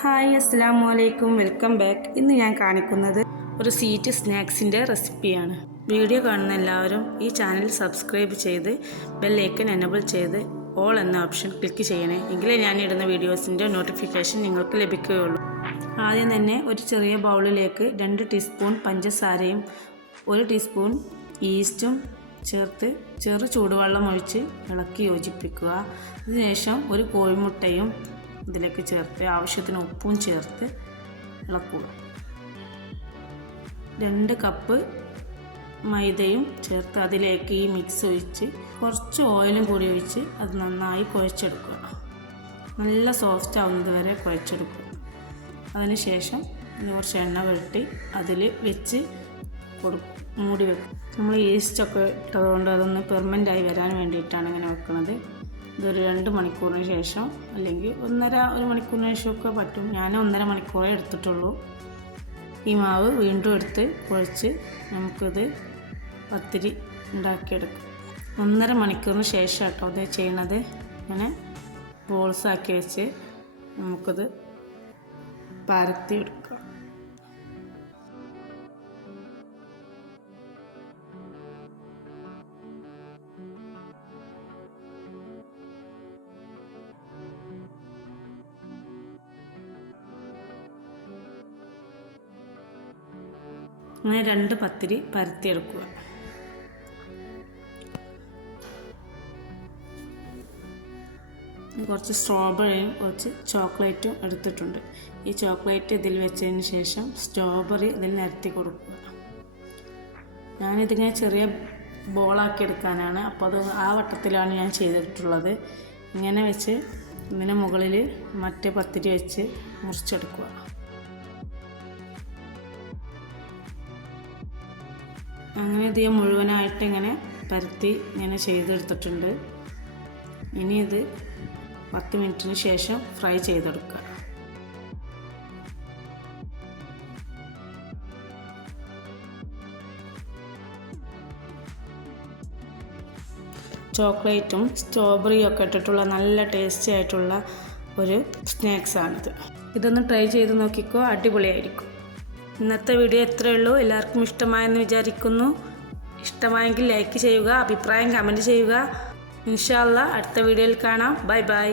Hi അസ്സലാമു അലൈക്കും, welcome back. ഇന്ന് ഞാൻ കാണിക്കുന്നത് ഒരു സ്വീറ്റ് സ്നാക്സിൻ്റെ റെസിപ്പിയാണ്. വീഡിയോ കാണുന്ന എല്ലാവരും ഈ ചാനൽ സബ്സ്ക്രൈബ് ചെയ്ത് ബെല്ലൈക്കൺ എനേബിൾ ചെയ്ത് ഓൾ എന്ന ഓപ്ഷൻ ക്ലിക്ക് ചെയ്യണേ. എങ്കിലേ ഞാനിടുന്ന വീഡിയോസിൻ്റെ നോട്ടിഫിക്കേഷൻ നിങ്ങൾക്ക് ലഭിക്കുകയുള്ളൂ. ആദ്യം തന്നെ ഒരു ചെറിയ ബൗളിലേക്ക് 2 ടീസ്പൂൺ പഞ്ചസാരയും 1 ടീസ്പൂൺ ഈസ്റ്റും ചേർത്ത് ചെറു ചൂടുവെള്ളം ഒഴിച്ച് ഇളക്കി യോജിപ്പിക്കുക. അതിനുശേഷം ഒരു കോഴിമുട്ടയും ഇതിലേക്ക് ചേർത്ത് ആവശ്യത്തിന് ഉപ്പും ചേർത്ത് ഇളക്കുക. 2 കപ്പ് മൈദയും ചേർത്ത് അതിലേക്ക് ഈ മിക്സ് ഒഴിച്ച് കുറച്ച് ഓയിലും കൂടി ഒഴിച്ച് അത് നന്നായി കുഴച്ചെടുക്കുക. നല്ല സോഫ്റ്റ് ആവുന്നത് വരെ കുഴച്ചെടുക്കുക. അതിനുശേഷം കുറച്ച് എണ്ണ പുരട്ടി അതിൽ വെച്ച് മൂടി വെക്കും. നമ്മൾ ഈസ്റ്റൊക്കെ ഇട്ടതുകൊണ്ട് അതൊന്ന് പെർമനൻ്റായി വരാൻ വേണ്ടിയിട്ടാണ് ഇങ്ങനെ വെക്കുന്നത്. ഇതൊരു 2 മണിക്കൂറിന് ശേഷം അല്ലെങ്കിൽ 1 മണിക്കൂറിന് ശേഷമൊക്കെ പറ്റും. ഞാൻ 1.5 മണിക്കൂറേ എടുത്തിട്ടുള്ളൂ. ഈ മാവ് വീണ്ടും എടുത്ത് കുഴച്ച് നമുക്കിത് പത്തിരി ഉണ്ടാക്കിയെടുക്കും. 1.5 മണിക്കൂറിന് ശേഷം കേട്ടോ അത് ചെയ്യണത്. ഇങ്ങനെ ബോൾസാക്കി വെച്ച് നമുക്കിത് പരത്തി എടുക്കാം. അങ്ങനെ 2 പത്തിരി പരത്തിയെടുക്കുക. കുറച്ച് സ്ട്രോബെറിയും കുറച്ച് ചോക്ലേറ്റും എടുത്തിട്ടുണ്ട്. ഈ ചോക്ലേറ്റ് ഇതിൽ വെച്ചതിന് ശേഷം സ്ട്രോബെറി ഇതിൽ നിരത്തി കൊടുക്കുക. ഞാനിതിങ്ങനെ ചെറിയ ബോളാക്കി എടുക്കാനാണ്, അപ്പോൾ അത് ആ വട്ടത്തിലാണ് ഞാൻ ചെയ്തിട്ടുള്ളത്. ഇങ്ങനെ വെച്ച് ഇതിന് മുകളിൽ മറ്റേ പത്തിരി വെച്ച് മുറിച്ചെടുക്കുക. അങ്ങനെ ഇത് മുഴുവനായിട്ട് ഇങ്ങനെ പരത്തി ഇങ്ങനെ ചെയ്തെടുത്തിട്ടുണ്ട്. ഇനി ഇത് 10 മിനിറ്റിന് ശേഷം ഫ്രൈ ചെയ്തെടുക്കുക. ചോക്ലേറ്റും സ്ട്രോബെറിയും ഒക്കെ ഇട്ടിട്ടുള്ള നല്ല ടേസ്റ്റി ആയിട്ടുള്ള ഒരു സ്നാക്സാണിത്. ഇതൊന്ന് ട്രൈ ചെയ്ത് നോക്കിക്കോ, അടിപൊളിയായിരിക്കും. ഇന്നത്തെ വീഡിയോ ഇത്രയേ ഉള്ളൂ. എല്ലാവർക്കും ഇഷ്ടമായെന്ന് വിചാരിക്കുന്നു. ഇഷ്ടമായെങ്കിൽ ലൈക്ക് ചെയ്യുക, അഭിപ്രായം കമൻറ്റ് ചെയ്യുക. ഇൻഷാ അല്ലാഹ് അടുത്ത വീഡിയോയിൽ കാണാം. Bye bye.